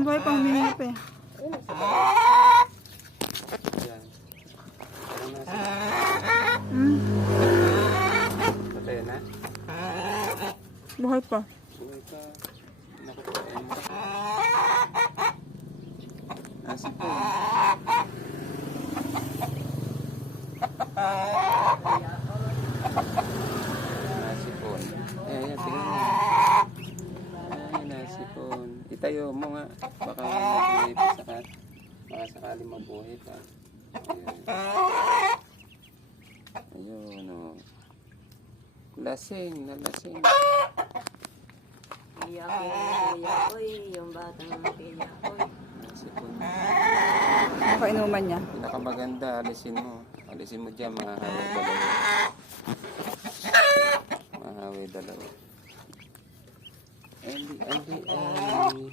Parang buhay pang huminga pa eh. Yan. Parang nasa. Patay na. Buhay pa. Buhay pa. Nakapakain. Nasa po. Nasipon. Ayan, tingnan mo. Ay, nasipon. Itayo mo nga. Baka may pasakat. Baka sakali mabuhay pa. Ayun. Ayun, o. Lasing, nalasing. Iyak, oy, yung batang iyak, oy. Nasipon. Ano kainuman niya? Pinakamaganda, alisin mo. Alisin mo dyan, mahahawi dalawa. Mahahawi dalawa. Ali, ali, ali.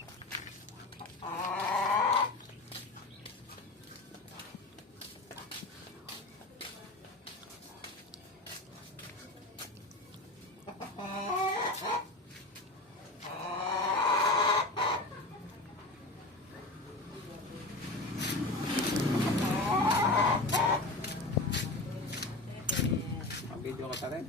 Ang video ka pa rin?